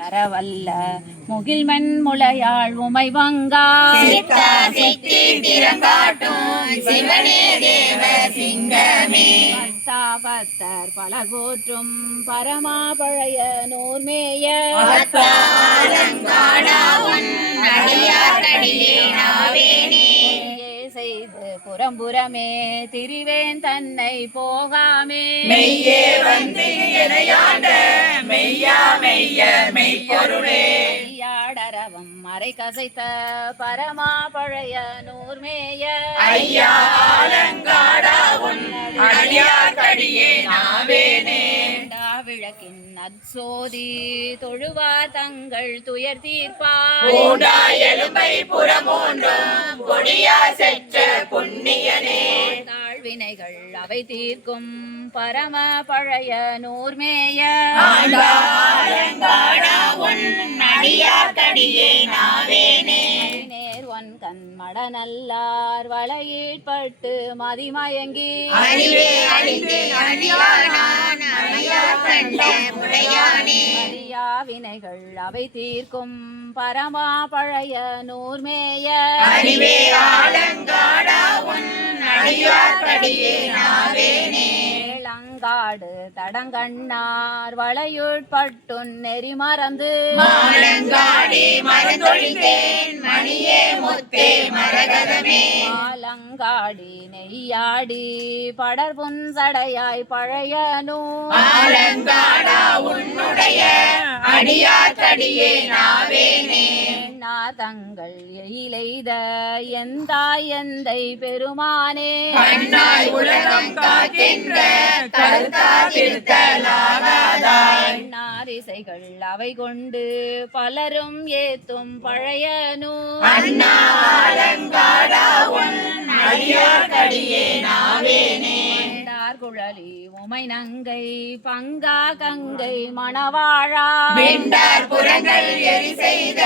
தரவல்ல முகில்மண் முளையாள் உமை வங்கா சிவனே தேவ சிங்கமே பத்தர் பலர் போற்றும் பரமா பழைய நூர்மேய செய்து புறம்புறமே திரிவேன் தன்னை போகாமே மெய்யே வந்து மெய்யா மெய்ய மெய்ப்பொருளே ஐயாடரவம் மறை கசைத்த பரமா பழைய நூர்மேய ஐயா அலங்காடாவுன் அடியார்க்கடியே நாவேனே விளக்கின் அச்சோதி தொழுவார் தங்கள் துயர் தீர்ப்பார் எலும்பை புறமூன்றும் கொடியா செற்ற புண்ணியனே தாழ்வினைகள் அவை தீர்க்கும் பரம பழைய நூர்மேய அடியார்க்கடியே நாவேனே நேர்வன் கண் மடநல்லார் வளையீட்பட்டு மதிமயங்கி வினைகள் அவை தீர்க்கும் பரமா பழைய நூர்மேய இளங்காடு தடங்கண்ணார் வளையுட்பட்டுன் நெறி மறந்து ஆலங்காடி நெய்யாடி படர்புன் சடையாய் பழைய அடியார்க்கடியே நாவேனே தங்கள் எயிலெய்த எந்தாய் எந்தை பெருமானே உலகம் காக்கின்ற நாரிசைகள் அவை கொண்டு பலரும் ஏத்தும் பழைய குழலி உமை நங்கை பங்கா கங்கை மணவாழா புறங்கள் எரி செய்த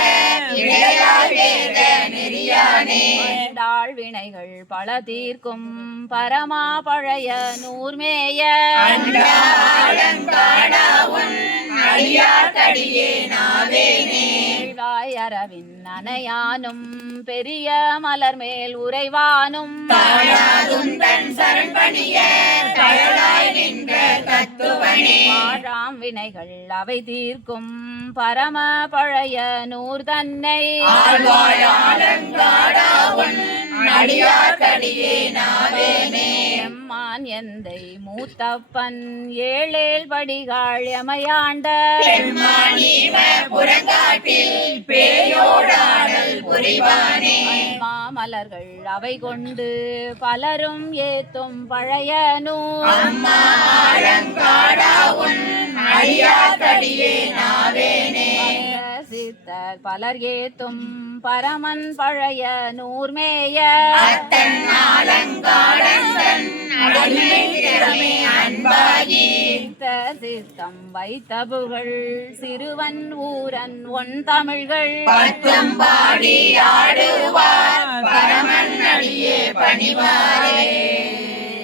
வினைகள் பல தீர்க்கும் பரமா பழைய நூர்மேய அரவின் அணையானும் பெரிய மலர் மேல் உறைவானும் வாழாம் வினைகள் அவை தீர்க்கும் பரம பழைய நூர் தன்னை எம்மான் எந்தை மூத்தப்பன் ஏழேல் படிகாள் எமையாண்ட மாமலர்கள் அவை கொண்டு பலரும் ஏத்தும் பழைய சித்தர் பலர் ஏத்தும் பரமன் பழைய நூர்மேய சித்தம் வைத்த புகழ் சிறுவன் ஊரன் ஒன் தமிழ்கள் பாடி ஆடுவார் பரமன் அடியே பணிவாரே.